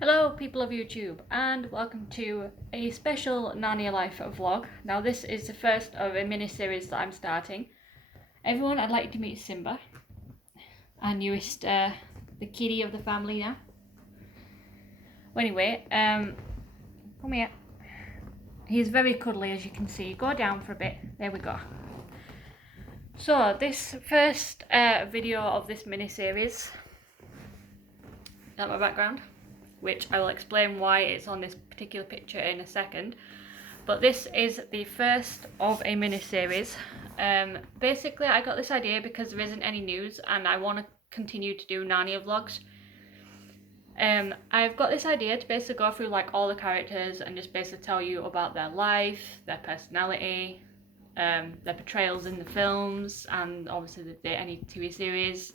Hello people of YouTube and welcome to a special Narnia Life vlog. Now this is the first of a mini-series that I'm starting. Everyone, I'd like you to meet Simba, our newest, the kitty of the family now. Well, anyway, come here. He's very cuddly, as you can see. Go down for a bit. There we go. So this first video of this mini-series, is that my background? Which I will explain why it's on this particular picture in a second. But this is the first of a mini-series. Basically, I got this idea because there isn't any news and I want to continue to do Narnia vlogs. I've got this idea to basically go through like all the characters and just basically tell you about their life, their personality, their portrayals in the films, and obviously any TV series,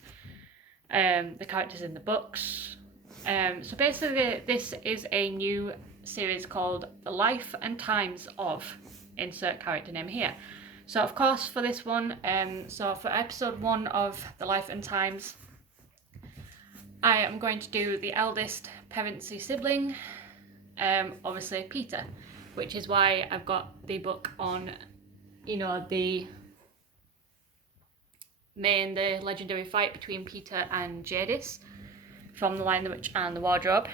the characters in the books. So basically this is a new series called The Life and Times of insert character name here. So of course for this one, so for episode 1 of The Life and Times, I am going to do the eldest Pevensie sibling, obviously Peter, which is why I've got the book on, you know, the legendary fight between Peter and Jadis from The Lion, the Witch and the Wardrobe.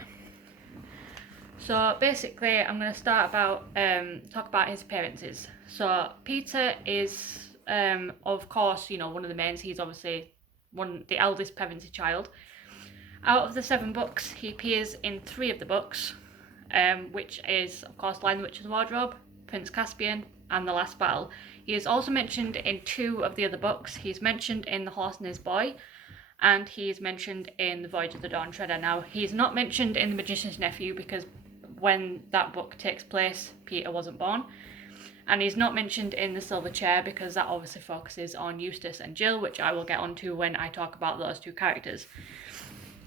So basically I'm going to start about talk about his appearances. So Peter is of course, you know, one of the mains. He's obviously the eldest Pevensie child. Out of the 7 books, he appears in 3 of the books, which is of course Lion, the Witch and the Wardrobe, Prince Caspian and The Last Battle. He is also mentioned in 2 of the other books. He's mentioned in The Horse and His Boy, and he's mentioned in The Voyage of the Dawn Treader. Now, he's not mentioned in The Magician's Nephew because when that book takes place, Peter wasn't born. And he's not mentioned in The Silver Chair because that obviously focuses on Eustace and Jill, which I will get onto when I talk about those 2 characters.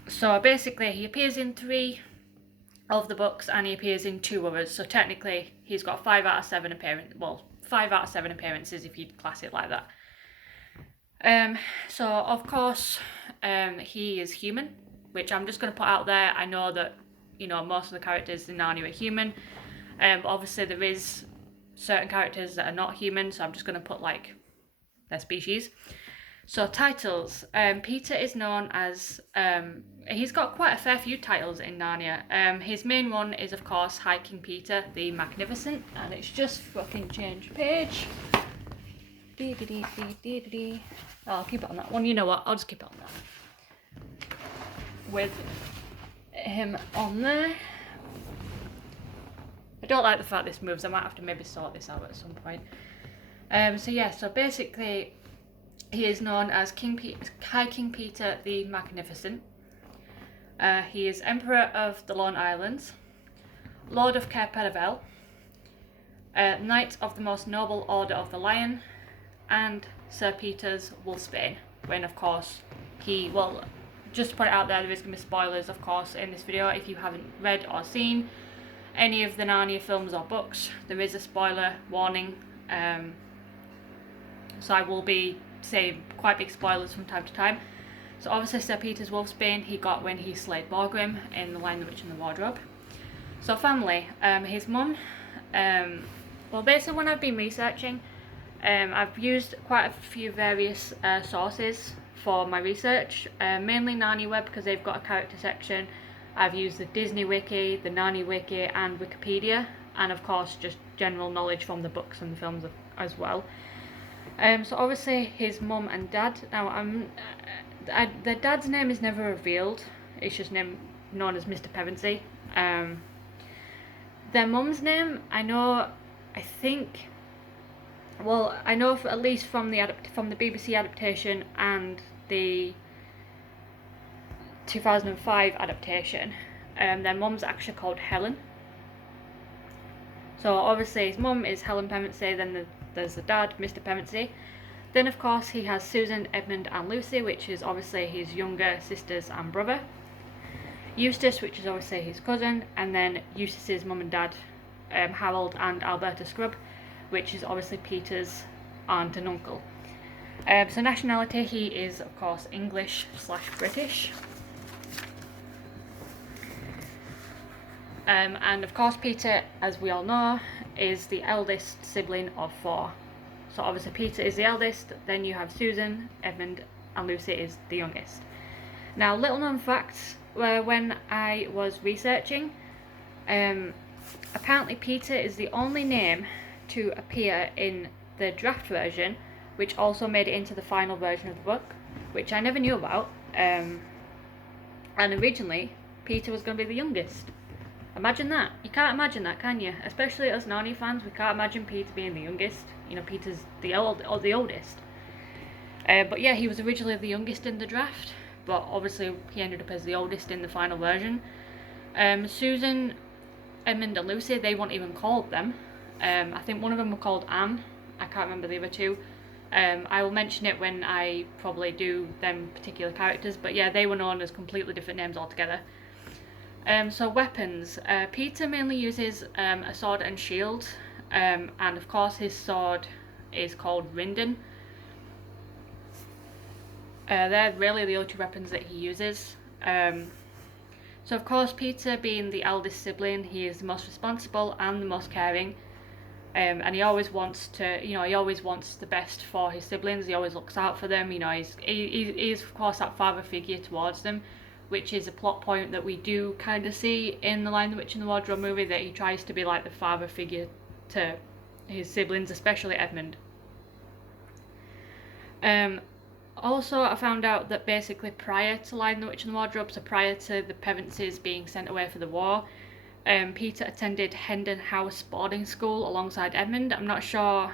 So basically, he appears in 3 of the books and he appears in 2 others. So technically, he's got 5 out of 7 appearances. Well, 5 out of 7 appearances if you'd class it like that. So of course, he is human, which I'm just going to put out there. I know that, you know, most of the characters in Narnia are human, but obviously there is certain characters that are not human, so I'm just going to put like their species. So titles, Peter is known as, he's got quite a fair few titles in Narnia. His main one is of course High King Peter the Magnificent, and it's just fucking changed page. Oh, I'll keep it on that one. You know what? I'll just keep it on that. With him on there. I don't like the fact this moves. I might have to maybe sort this out at some point. So yeah, so basically he is known as High King Peter the Magnificent. He is Emperor of the Lorne Islands, Lord of Cair Paravel, Knight of the Most Noble Order of the Lion, and Sir Peter's Wolfsbane, when of course just to put it out there is going to be spoilers of course in this video. If you haven't read or seen any of the Narnia films or books, there is a spoiler warning, so I will be saying quite big spoilers from time to time. So obviously Sir Peter's Wolfsbane he got when he slayed Borgrim in The Lion, the Witch and the Wardrobe. So family, his mum, well basically when I've been researching, I've used quite a few various sources for my research, mainly Narnia Web because they've got a character section. I've used the Disney Wiki, the Narnia Wiki and Wikipedia, and of course just general knowledge from the books and the films as well. So obviously his mum and dad, now the dad's name is never revealed, it's just known as Mr. Pevensie. Their mum's name, I know at least from the BBC adaptation and the 2005 adaptation, their mum's actually called Helen. So obviously his mum is Helen Pevensie, then there's the dad, Mr. Pevensie. Then of course he has Susan, Edmund and Lucy, which is obviously his younger sisters and brother. Eustace, which is obviously his cousin, and then Eustace's mum and dad, Harold and Alberta Scrubb, which is obviously Peter's aunt and uncle. So nationality, he is of course English/British. And of course Peter, as we all know, is the eldest sibling of 4. So obviously Peter is the eldest, then you have Susan, Edmund, and Lucy is the youngest. Now, little known facts were when I was researching, apparently Peter is the only name to appear in the draft version, which also made it into the final version of the book, which I never knew about. And originally Peter was going to be the youngest. Imagine that. You can't imagine that, can you? Especially as Narnia fans, we can't imagine Peter being the youngest. You know, Peter's the oldest. But yeah, he was originally the youngest in the draft, but obviously he ended up as the oldest in the final version. Susan, Edmund and Lucy, they weren't even called them. I think one of them were called Anne. I can't remember the other two. I will mention it when I probably do them particular characters, but yeah, they were known as completely different names altogether. So weapons. Peter mainly uses a sword and shield, and of course his sword is called Rinden. They're really the only 2 weapons that he uses. So of course Peter, being the eldest sibling, he is the most responsible and the most caring. And he always wants the best for his siblings. He always looks out for them. You know, he's of course that father figure towards them, which is a plot point that we do kind of see in The Lion, the Witch and the Wardrobe movie, that he tries to be like the father figure to his siblings, especially Edmund. Also, I found out that basically prior to Lion, the Witch and the Wardrobe, so prior to the Pevensies being sent away for the war, Peter attended Hendon House boarding school alongside Edmund. I'm not sure.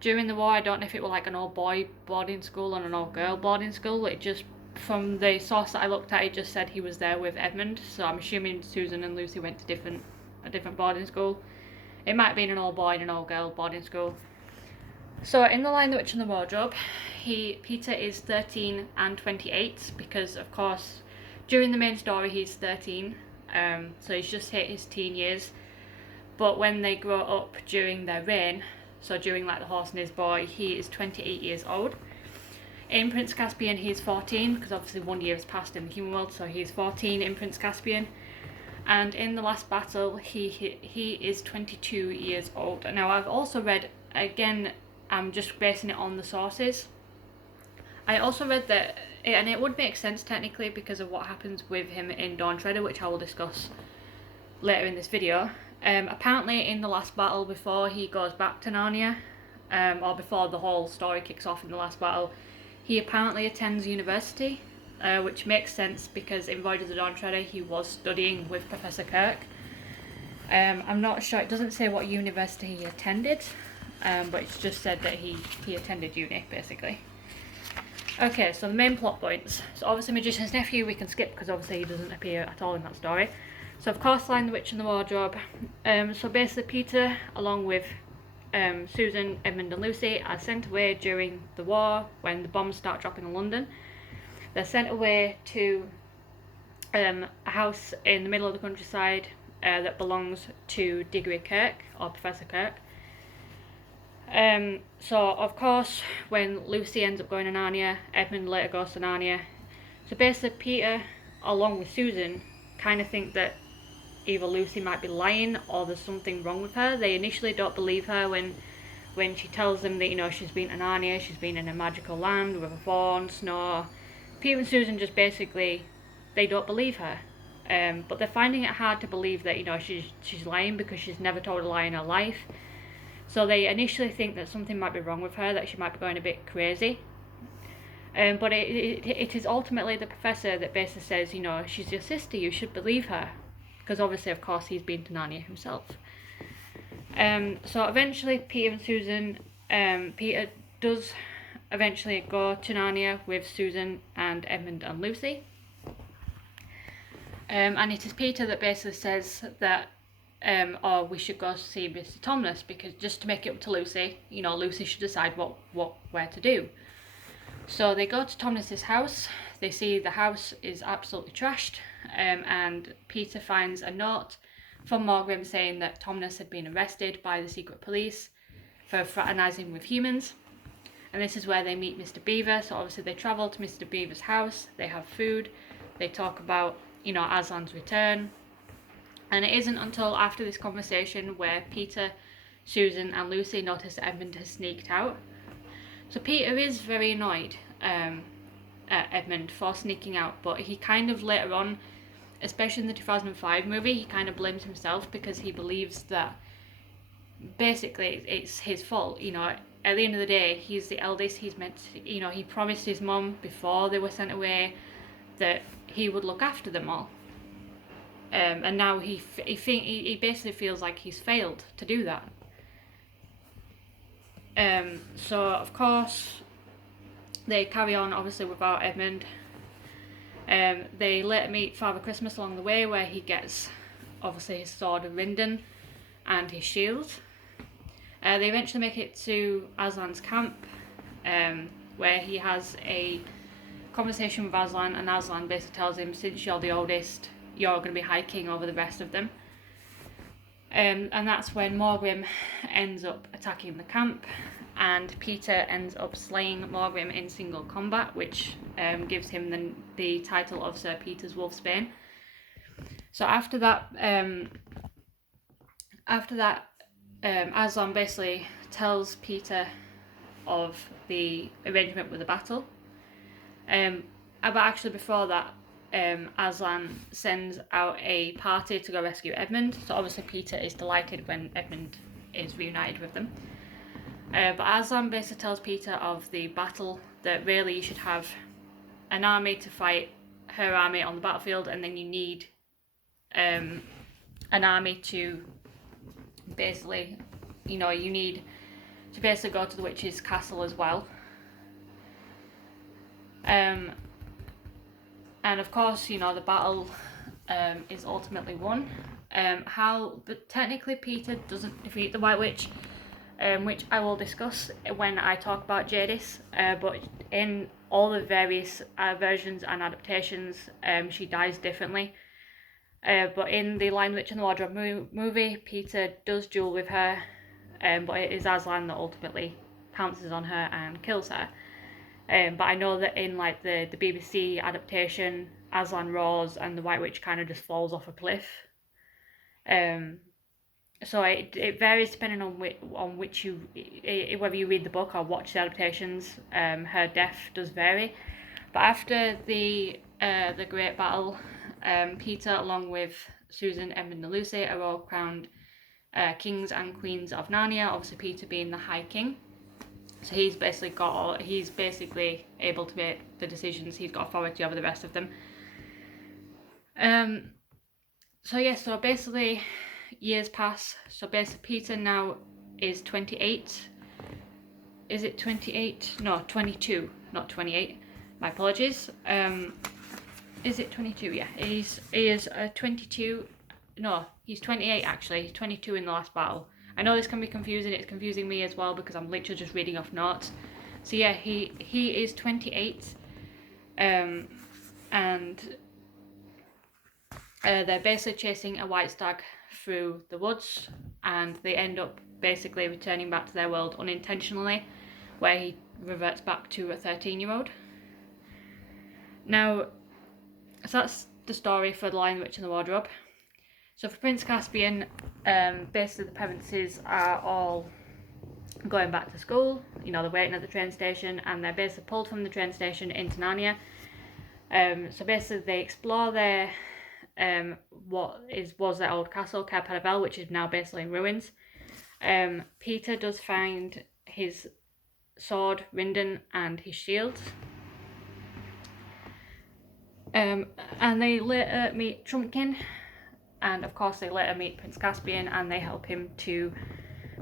During the war, I don't know if it was like an all-boy boarding school and an all-girl boarding school. It just, from the source that I looked at, it just said he was there with Edmund. So I'm assuming Susan and Lucy went to a different boarding school. It might have been an all-boy and an all-girl boarding school. So in The Lion, the Witch and the Wardrobe, Peter is 13 and 28 because, of course, during the main story he's 13. So he's just hit his teen years, but when they grow up during their reign, so during like The Horse and His Boy, he is 28 years old. In Prince Caspian he's 14, because obviously 1 year has passed in the human world, so he's 14 in Prince Caspian. And in the last battle he is 22 years old. Now I've also read, again I'm just basing it on the sources, I also read that, and it would make sense technically because of what happens with him in Dawn Treader, which I will discuss later in this video. Apparently in the last battle, before he goes back to Narnia, or before the whole story kicks off in the last battle, he apparently attends university, which makes sense because in Voyage of the Dawn Treader he was studying with Professor Kirk. I'm not sure, it doesn't say what university he attended, but it's just said that he attended uni, basically. Okay, so the main plot points. So obviously Magician's Nephew we can skip because obviously he doesn't appear at all in that story. So of course Lion, the Witch and the Wardrobe. So basically Peter, along with Susan, Edmund and Lucy, are sent away during the war when the bombs start dropping in London. They're sent away to a house in the middle of the countryside that belongs to Diggory Kirk, or Professor Kirk. So of course when Lucy ends up going to Narnia, Edmund later goes to Narnia. So basically Peter, along with Susan, kind of think that either Lucy might be lying or there's something wrong with her. They initially don't believe her when she tells them that, you know, she's been to Narnia, she's been in a magical land with a fawn, snow. Peter and Susan just basically, they don't believe her. But they're finding it hard to believe that, you know, she's lying because she's never told a lie in her life. So they initially think that something might be wrong with her, that she might be going a bit crazy. But it is ultimately the professor that basically says, you know, she's your sister, you should believe her. Because obviously, of course, he's been to Narnia himself. So eventually Peter and Susan, Peter does eventually go to Narnia with Susan and Edmund and Lucy. And it is Peter that basically says that or we should go see Mr. Tomness, because just to make it up to Lucy, you know, Lucy should decide where to do. So they go to Tomness's house. They see the house is absolutely trashed, and Peter finds a note from Morgrim saying that Tomness had been arrested by the secret police for fraternising with humans. And this is where they meet Mr. Beaver. So obviously they travel to Mr. Beaver's house, they have food, they talk about, you know, Aslan's return. And it isn't until after this conversation where Peter, Susan and Lucy notice that Edmund has sneaked out. So Peter is very annoyed at Edmund for sneaking out, but he kind of later on, especially in the 2005 movie, he kind of blames himself because he believes that basically it's his fault. You know, at the end of the day, he's the eldest. He's meant to, you know, he promised his mum before they were sent away that he would look after them all. And now he basically feels like he's failed to do that. So of course they carry on obviously without Edmund. They later meet Father Christmas along the way, where he gets obviously his sword of Rindon and his shield. They eventually make it to Aslan's camp, where he has a conversation with Aslan, and Aslan basically tells him, since you're the oldest, you're going to be High King over the rest of them. And that's when Morgrim ends up attacking the camp, and Peter ends up slaying Morgrim in single combat, which gives him the title of Sir Peter's Wolfsbane. So after that, Aslan basically tells Peter of the arrangement with the battle. But actually before that, Aslan sends out a party to go rescue Edmund. So obviously Peter is delighted when Edmund is reunited with them. But Aslan basically tells Peter of the battle, that really you should have an army to fight her army on the battlefield, and then you need an army to basically, you know, you need to basically go to the witch's castle as well. And of course, you know, the battle is ultimately won. But technically Peter doesn't defeat the White Witch, which I will discuss when I talk about Jadis. But in all the various versions and adaptations, she dies differently. But in the Lion, the Witch and the Wardrobe movie, Peter does duel with her, but it is Aslan that ultimately pounces on her and kills her. But I know that in like the BBC adaptation, Aslan roars and the White Witch kind of just falls off a cliff. So it varies depending on which whether you read the book or watch the adaptations. Her death does vary. But after the great battle, Peter, along with Susan, Edmund and Lucy, are all crowned kings and queens of Narnia. Obviously Peter being the High King. So he's basically able to make the decisions. He's got authority over the rest of them. So basically years pass. So basically Peter now is 28. Is it 28? No, 22, not 28. My apologies. Is it 22? Yeah, he is 22. No, he's 28 actually. He's 22 in the last battle. I know this can be confusing. It's confusing me as well because I'm literally just reading off notes. So yeah, he is 28, and they're basically chasing a white stag through the woods, and they end up basically returning back to their world unintentionally, where he reverts back to a 13-year-old. Now, so that's the story for The Lion, the Witch and the Wardrobe. So for Prince Caspian, basically the Pevensies are all going back to school. You know, they're waiting at the train station, and they're basically pulled from the train station into Narnia. So basically they explore their was their old castle, Cair Paravel, which is now basically in ruins. Peter does find his sword, Rindon, and his shield. And they later meet Trumpkin, and of course they later meet Prince Caspian, and they help him to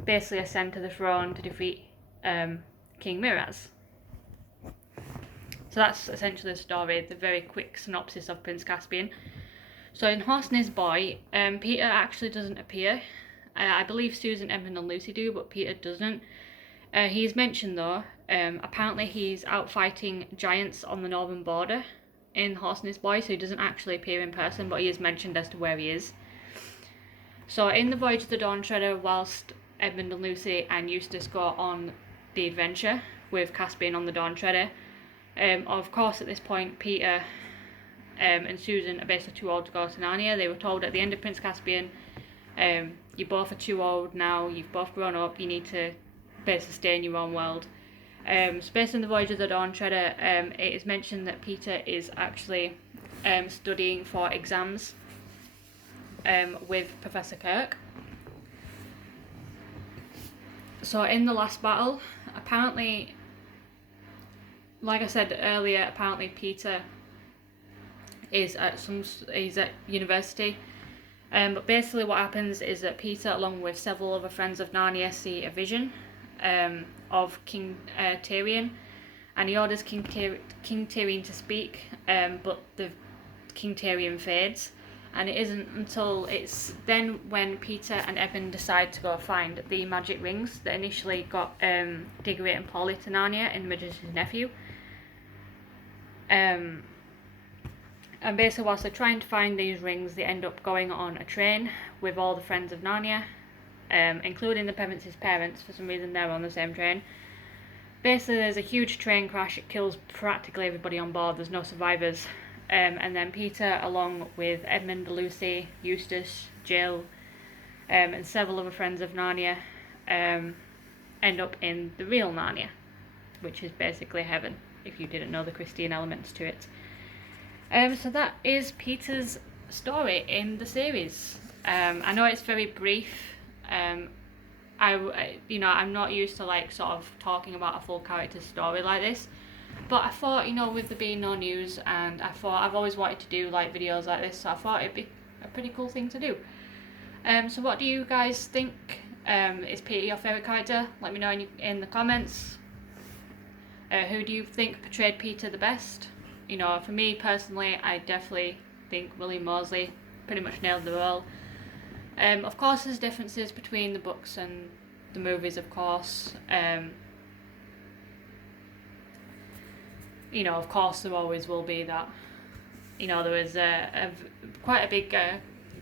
basically ascend to the throne to defeat King Miraz. So that's essentially the story, the very quick synopsis of Prince Caspian. So in Horse and His Boy, Peter actually doesn't appear. I believe Susan, Edmund and Lucy do, but Peter doesn't. He's mentioned though. Apparently he's out fighting giants on the northern border in Horse and His Boy, so he doesn't actually appear in person, but he is mentioned as to where he is. So in the Voyage of the Dawn Treader, whilst Edmund and Lucy and Eustace go on the adventure with Caspian on the Dawn Treader, of course at this point Peter and Susan are basically too old to go to Narnia. They were told at the end of Prince Caspian, you both are too old now, you've both grown up, you need to basically stay in your own world. So based on the Voyage of the Dawn Treader, it is mentioned that Peter is actually studying for exams with Professor Kirk. So in the last battle, apparently, like I said earlier, apparently Peter is at university. But basically what happens is that Peter, along with several other friends of Narnia, see a vision of King Tyrion, and he orders King Tyrion to speak, but the King Tyrion fades, and it isn't until it's then when Peter and Evan decide to go find the magic rings that initially got Diggory and Polly to Narnia in The Magician's Nephew. And basically whilst they're trying to find these rings, they end up going on a train with all the friends of Narnia, including the Pevensie's parents. For some reason they're on the same train. Basically there's a huge train crash, it kills practically everybody on board, there's no survivors. And then Peter, along with Edmund, Lucy, Eustace, Jill, and several other friends of Narnia, end up in the real Narnia, which is basically heaven, if you didn't know the Christian elements to it. So that is Peter's story in the series. I know it's very brief. I'm not used to like sort of talking about a full character story like this, but I thought, with there being no news, and I thought I've always wanted to do like videos like this, so I thought it'd be a pretty cool thing to do. So what do you guys think? Is Peter your favourite character? Let me know in the comments. Who do you think portrayed Peter the best? For me personally, I definitely think William Moseley pretty much nailed the role. Of course there's differences between the books and the movies, of course. Of course there always will be that. There was quite a big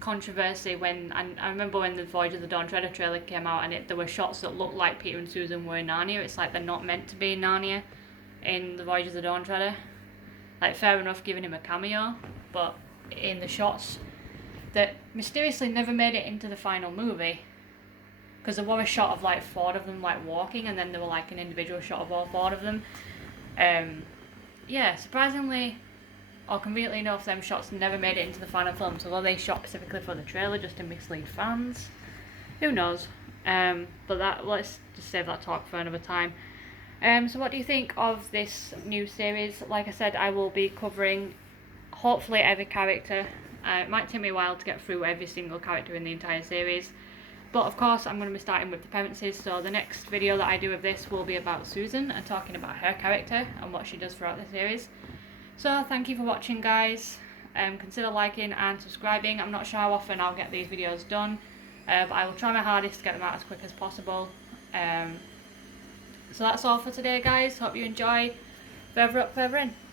controversy when, I remember when the Voyage of the Dawn Treader trailer came out, and there were shots that looked like Peter and Susan were in Narnia. It's like they're not meant to be in Narnia in the Voyage of the Dawn Treader. Like, fair enough giving him a cameo, but in the shots that mysteriously never made it into the final movie, because there was a shot of like 4 of them like walking, and then there were like an individual shot of all 4 of them. Surprisingly or conveniently enough, them shots never made it into the final film, so although they shot specifically for the trailer just to mislead fans, who knows. But let's just save that talk for another time. So what do you think of this new series? Like I said, I will be covering hopefully every character. It might take me a while to get through every single character in the entire series, but of course I'm going to be starting with the Pevensies, so the next video that I do of this will be about Susan and talking about her character and what she does throughout the series. So thank you for watching, guys. Consider liking and subscribing. I'm not sure how often I'll get these videos done, but I will try my hardest to get them out as quick as possible. So that's all for today, guys. Hope you enjoy. Further up, further in.